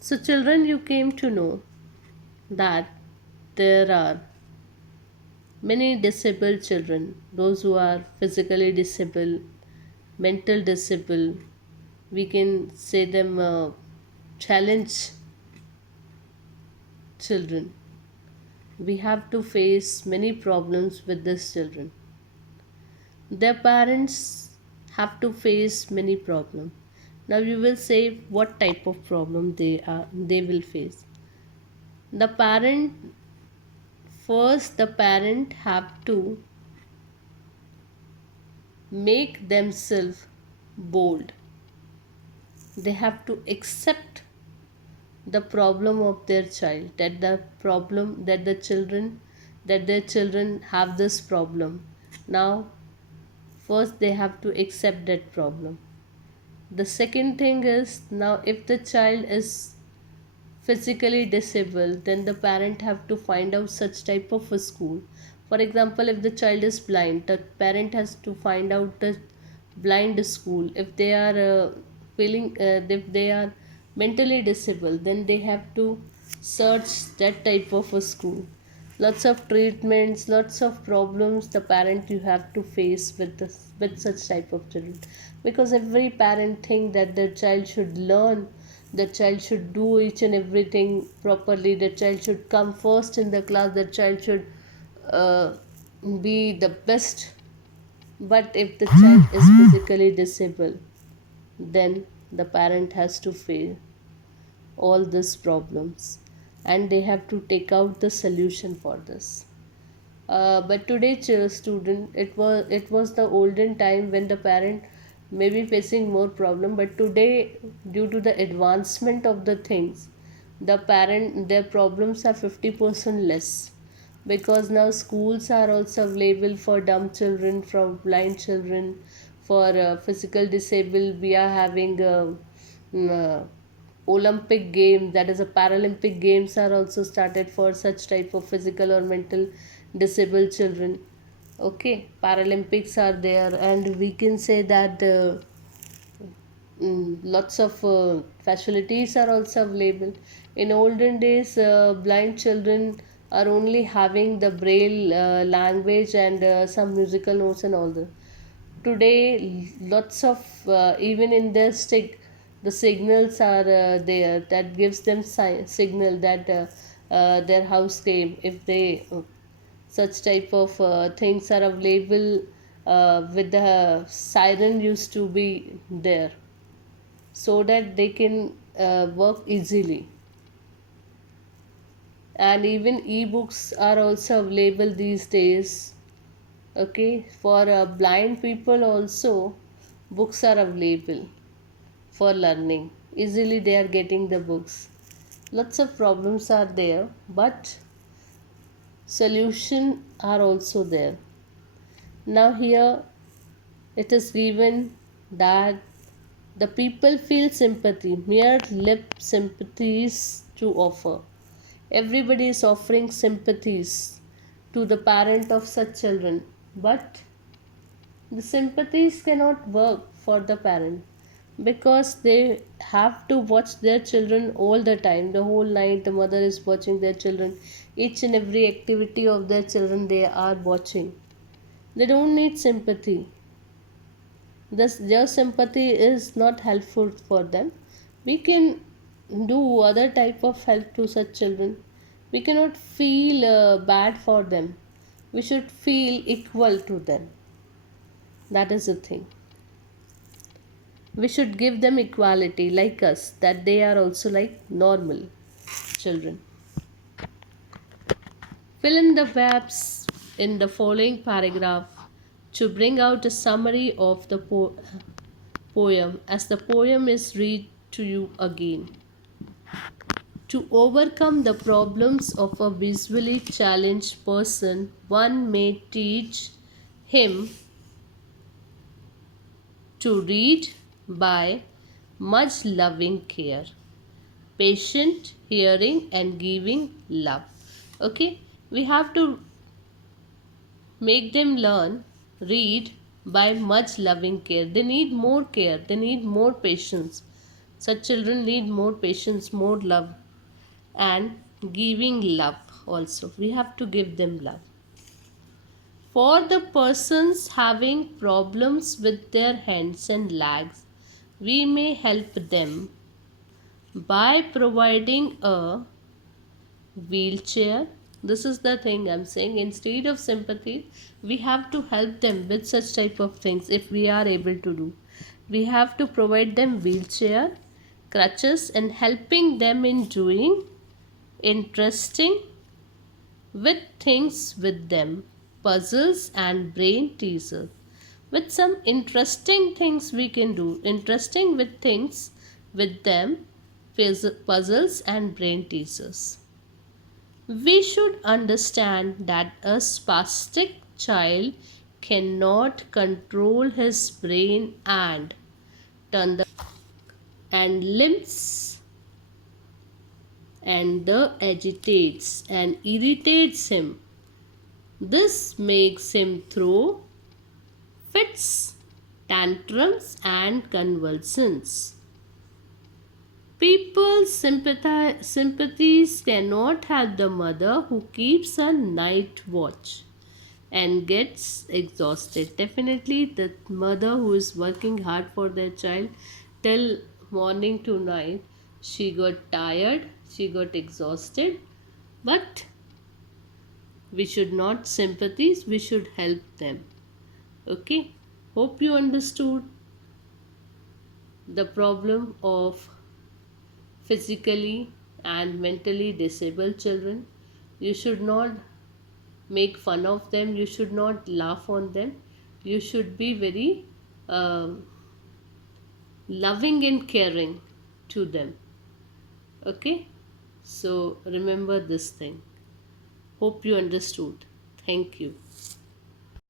So, children, you came to know that there are many disabled children, those who are physically disabled, mental disabled, we can say them challenge children. We have to face many problems with these children. Their parents have to face many problems. Now you will say what type of problem they will face. The parent First the parent have to make themselves bold. They have to accept the problem of their child, that the problem that the children that their children have this problem. Now first they have to accept that problem. The second thing is, now if the child is physically disabled, then the parent have to find out such type of a school. For example, if the child is blind, the parent has to find out the blind school. If they are if they are mentally disabled, then they have to search that type of a school. Lots of treatments, lots of problems the parent you have to face with with such type of children, because every parent think that the child should learn, the child should do each and everything properly, the child should come first in the class, the child should uh, be the best. But if the child is physically disabled, then the parent has to face all these problems, and they have to take out the solution for this. But today, student, it was the olden time when the parent may be facing more problem. But today, due to the advancement of the things, the parent their problems are 50% less, because now schools are also available for dumb children, for blind children, for physical disabled. We are having mm, uh, Olympic game, that is a Paralympic games are also started for such type of physical or mental disabled children. Okay, Paralympics are there, and we can say that lots of facilities are also available. In olden days, blind children are only having the braille language and some musical notes and all that. Today lots of even in their stick, the signals are there that gives them signal that their house came. If they such type of things are available, with the siren used to be there, so that they can work easily. And even ebooks are also available these days. Okay, for blind people also, books are available for learning. Easily they are getting the books. Lots of problems are there, but solution are also there. Now here it is given that the people feel sympathy, mere lip sympathies to offer. Everybody is offering sympathies to the parent of such children, but the sympathies cannot work for the parent, because they have to watch their children all the time. The whole night the mother is watching their children, each and every activity of their children they are watching. They don't need sympathy. Their sympathy is not helpful for them. We can do other type of help to such children. We cannot feel bad for them. We should feel equal to them. That is the thing. We should give them equality like us, that they are also like normal children. Fill in the gaps in the following paragraph to bring out a summary of the poem as the poem is read to you again. To overcome the problems of a visually challenged person, one may teach him to read by much loving care, patient hearing, and giving love. Okay, we have to make them learn read by much loving care. They need more care, they need more patience, Such children need more patience, more love, and giving love also. We have to give them love. For the persons having problems with their hands and legs, we may help them by providing a wheelchair. This is the thing I'm saying. Instead of sympathy, we have to help them with such type of things if we are able to do. We have to provide them wheelchair, crutches, and helping them in doing interesting with things with them, puzzles and brain teasers. With some interesting things we can do, interesting with things with them, puzzles and brain teasers. We should understand that a spastic child cannot control his brain and turn the and limbs and the agitates and irritates him. This makes him throw fits, tantrums, and convulsions. People's sympathies cannot help the mother who keeps a night watch and gets exhausted. Definitely, the mother who is working hard for their child till morning to night, she got tired, she got exhausted, but we should not sympathize, we should help them. Okay, hope you understood the problem of physically and mentally disabled children. You should not make fun of them, you should not laugh on them, you should be very um loving and caring to them. Okay, so remember this thing. Hope you understood. Thank you.